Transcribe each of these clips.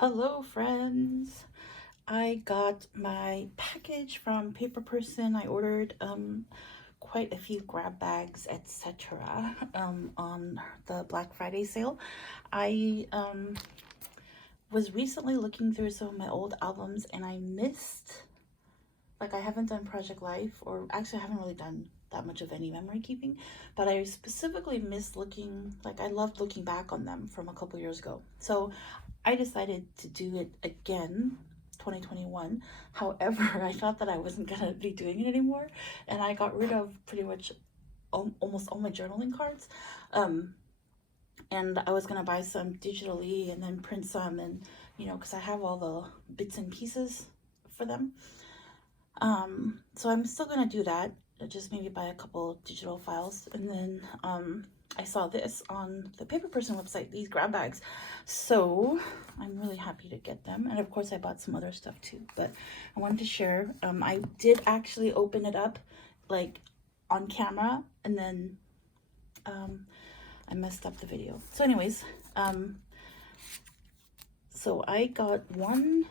Hello friends, I got my package from Paperperson. I ordered quite a few grab bags, etc. On the Black Friday sale. I was recently looking through some of my old albums and I missed, like, I haven't done Project Life, or actually I haven't really done that much of any memory keeping, but I specifically missed looking, like, I loved looking back on them from a couple years ago. So I decided to do it again, 2021. However, I thought that I wasn't gonna be doing it anymore, and I got rid of pretty much almost all my journaling cards. Um, and I was gonna buy some digitally and then print some, and because I have all the bits and pieces for them. So I'm still gonna do that. Just maybe buy a couple digital files, and then I saw this on the Paperperson website, these grab bags. So I'm really happy to get them. And of course I bought some other stuff too, but I wanted to share. I did actually open it up like on camera, and then I messed up the video. So anyways, so I got one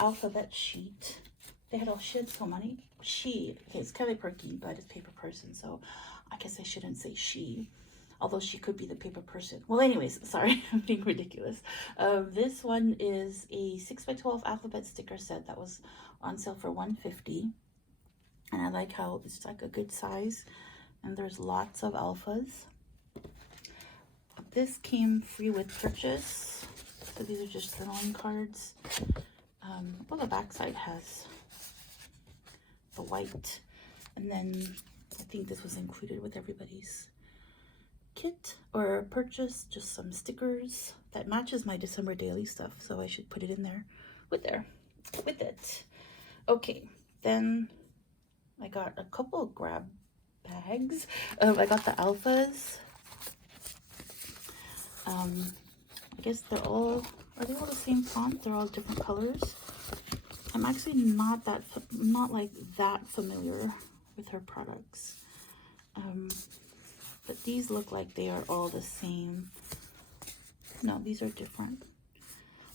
alphabet sheet. They had so many. Okay, it's Kelly Perky, but it's Paperperson, so I guess I shouldn't say she, although she could be the paper person. Well, anyways, sorry, I'm being ridiculous. This one is a 6x12 alphabet sticker set that was on sale for $150, and I like how it's like a good size, and there's lots of alphas. This came free with purchase, so these are just journaling cards. Well, the back side has the white, and then I think this was included with everybody's kit or purchase, just some stickers that matches my December daily stuff, so I should put it in there with it. Okay, then I got a couple of grab bags. I got the alphas. I guess are they all the same font? They're all different colors. I'm actually not like that familiar with her products, but these look like they are all the same. No, these are different.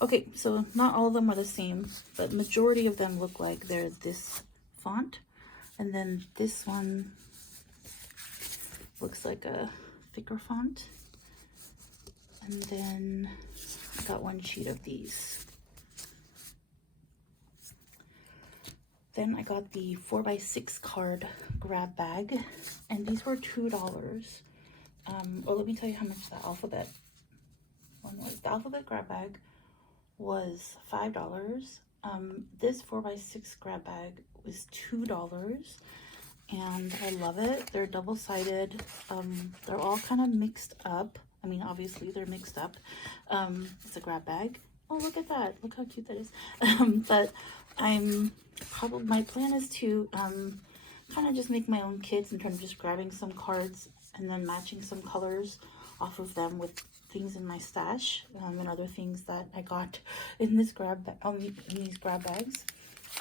Okay, so not all of them are the same, but majority of them look like they're this font, and then this one looks like a thicker font, and then I got one sheet of these. Then I got the 4x6 card grab bag, and these were $2. Oh, let me tell you how much the alphabet one was. The alphabet grab bag was $5. This 4x6 grab bag was $2, and I love it. They're double-sided. They're all kind of mixed up. I mean, obviously they're mixed up. It's a grab bag. Oh, look at that. Look how cute that is. But my plan is to kind of just make my own kits in terms of just grabbing some cards and then matching some colors off of them with things in my stash, and other things that I got in this in these grab bags.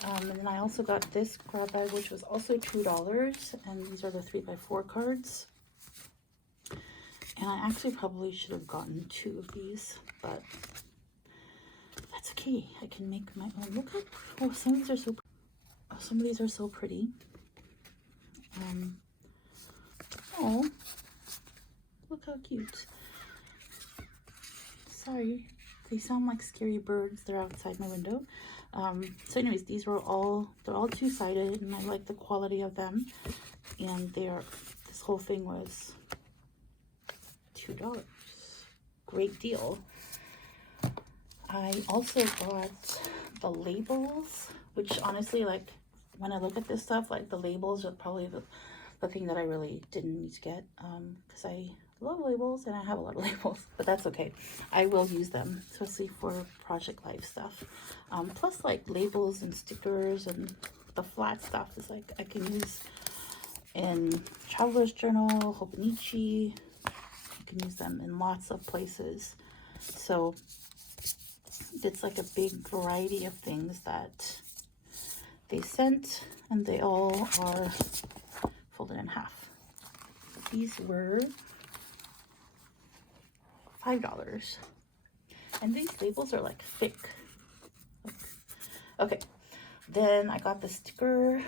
And then I also got this grab bag, which was also $2, and these are the 3x4 cards. And I actually probably should have gotten 2 of these, but that's okay. I can make my own. Look how some of these are so pretty. Oh, look how cute. Sorry, they sound like scary birds. They're outside my window. So anyways, they're all two-sided, and I like the quality of them. And this whole thing was $2. Great deal. I also got the labels, which honestly, like, when I look at this stuff, like, the labels are probably the thing that I really didn't need to get, because I love labels and I have a lot of labels, but that's okay. I will use them, especially for Project Life stuff. Plus, like, labels and stickers and the flat stuff is like I can use in Traveler's Journal, Hobonichi. I can use them in lots of places. So it's like a big variety of things that they sent, and they all are folded in half. These were $5, and these labels are like thick. Okay, then I got the sticker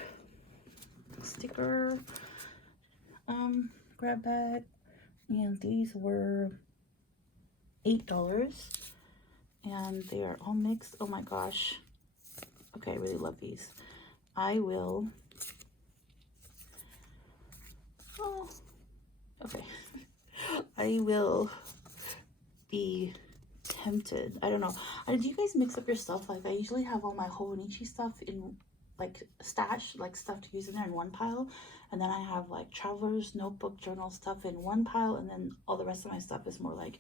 grab bag, and these were $8, and they are all mixed. Oh my gosh. Okay, I really love these. I will, oh, okay. I will be tempted. I don't know. Do you guys mix up your stuff? Like, I usually have all my Hobonichi stuff in like stash, like stuff to use in there in one pile, and then I have like traveler's notebook journal stuff in one pile, and then all the rest of my stuff is more like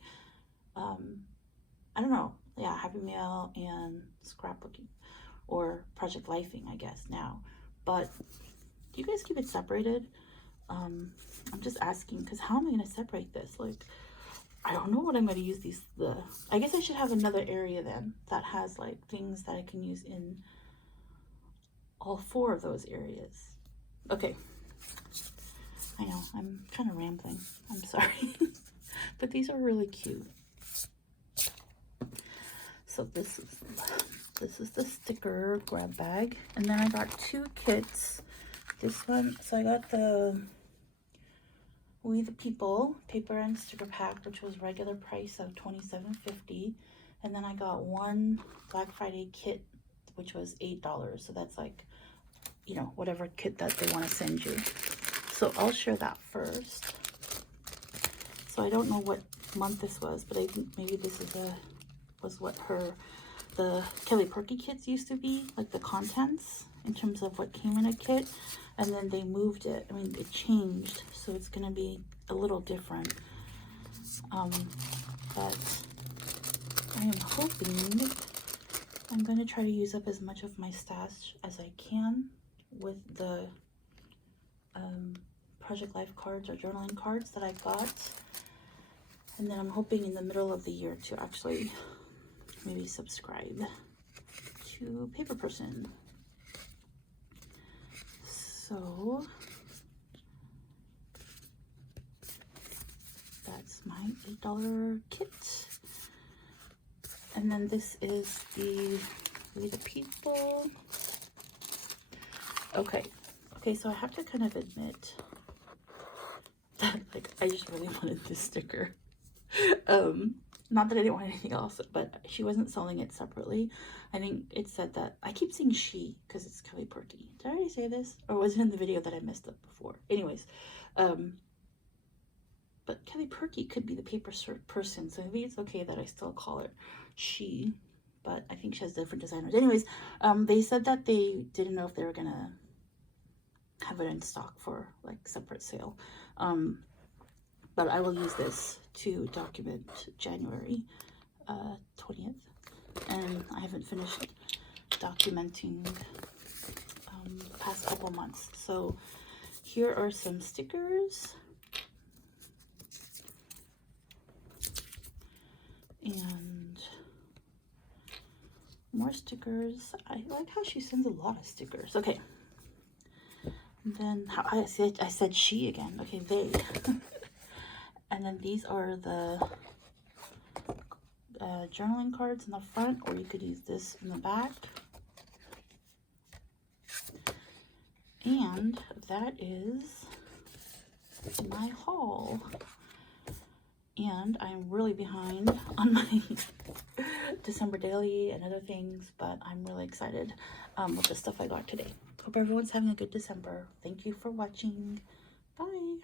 I don't know, yeah, Happy Meal and scrapbooking or project lifing, I guess now. But do you guys keep it separated? I'm just asking, because how am I going to separate this? Like, I don't know what I'm going to use these, I guess I should have another area then that has like things that I can use in all 4 of those areas. Okay, I know, I'm kind of rambling, I'm sorry. But these are really cute. So this is the sticker grab bag, and then I got 2 kits. This one, so I got the We the People paper and sticker pack, which was regular price of $27.50, and then I got 1 Black Friday kit, which was $8. So that's like, you know, whatever kit that they want to send you. So I'll share that first. So I don't know what month this was, but I think maybe this is was what the Kelly Perky kits used to be, like the contents in terms of what came in a kit, and then they moved it. I mean, it changed, so it's gonna be a little different. But I am hoping I'm gonna try to use up as much of my stash as I can with the Project Life cards or journaling cards that I got. And then I'm hoping in the middle of the year to actually maybe subscribe to Paperperson. So that's my $8 kit. And then this is the We the People. Okay, so I have to kind of admit that like I just really wanted this sticker. Not that I didn't want anything else, but she wasn't selling it separately. I think it said that, I keep saying she because it's Kelly Perky. Did I already say this? Or was it in the video that I messed up before? Anyways, but Kelly Perky could be the paper person, so maybe it's okay that I still call her she, but I think she has different designers. Anyways, they said that they didn't know if they were gonna have it in stock for like separate sale. But I will use this to document January 20th, and I haven't finished documenting the past couple months. So here are some stickers, and more stickers. I like how she sends a lot of stickers. Okay, and then how I said she again. Okay, they. And then these are the journaling cards in the front, or you could use this in the back. And that is my haul. And I'm really behind on my December daily and other things, but I'm really excited with the stuff I got today. Hope everyone's having a good December. Thank you for watching. Bye.